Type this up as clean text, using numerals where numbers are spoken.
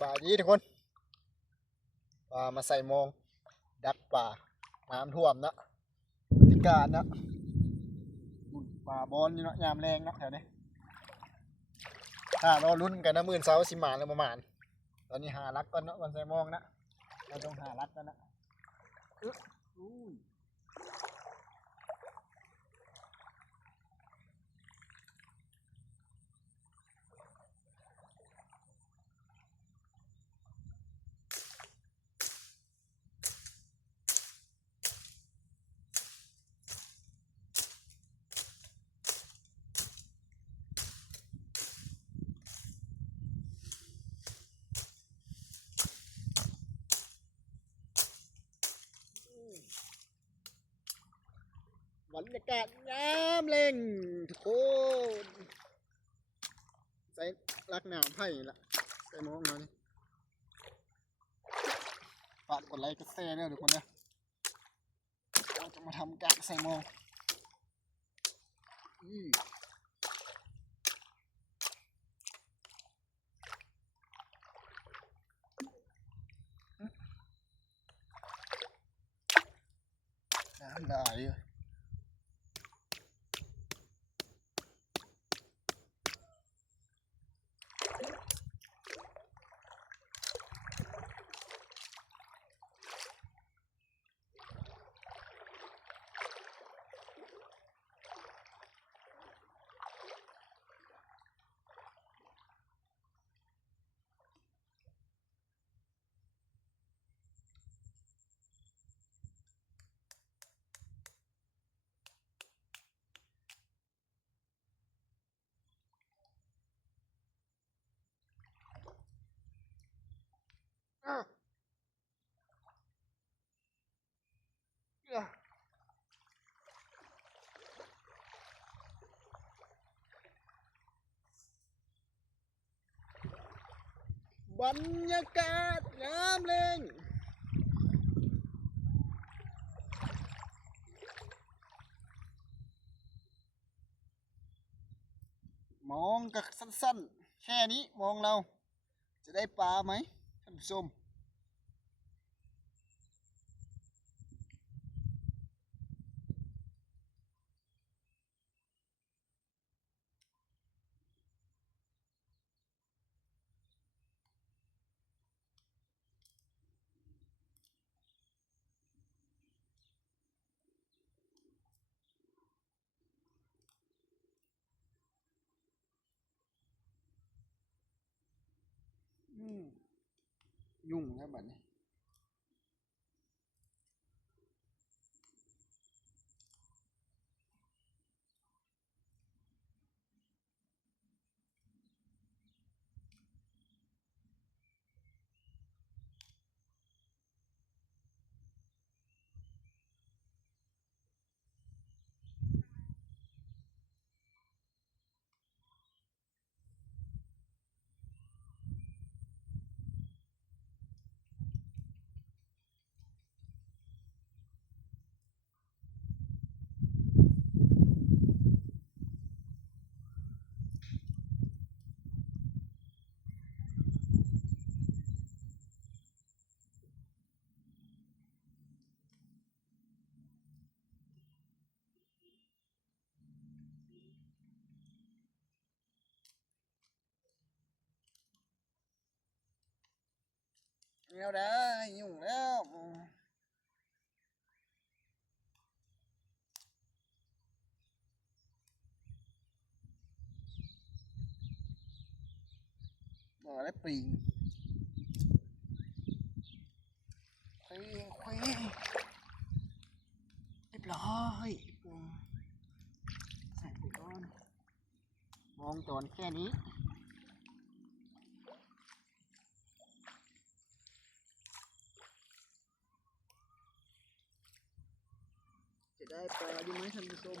บายดีทุกคนปลามาใส่มองดักปลาน้ำท่วมนะพิการนะปลาบอลนี่เนาะยามแรงเนาะแถวนี้ถ้าเราลุ้นกันนะมื่นเสาสิมาแล้วประมาณตอนนี้หารักก่อนเนาะวันใส่มองนะเราต้องหารักกันนะบรรยากาศยามแรงทุกคนใส่รักหนาวไผ่ละใส่มองหน่อยฝากกดไลค์กดแชร์ด้วยทุกคนนะเราจะมาทำการใส่มองน้ำไหลบรรยากาศยามแรงมองกับสั้นๆแค่นี้มองเราจะได้ปลาไหมท่านผู้ชมยุ่งแล้วบัดนี้แล้วได้ยุ่งแล้วบอกแล้วปีงเคว้งเคว้งเรียบร้อยใส่ไปก่อนมองตอนแค่นี้จะได้ปลาดีไหมท่านผู้ชม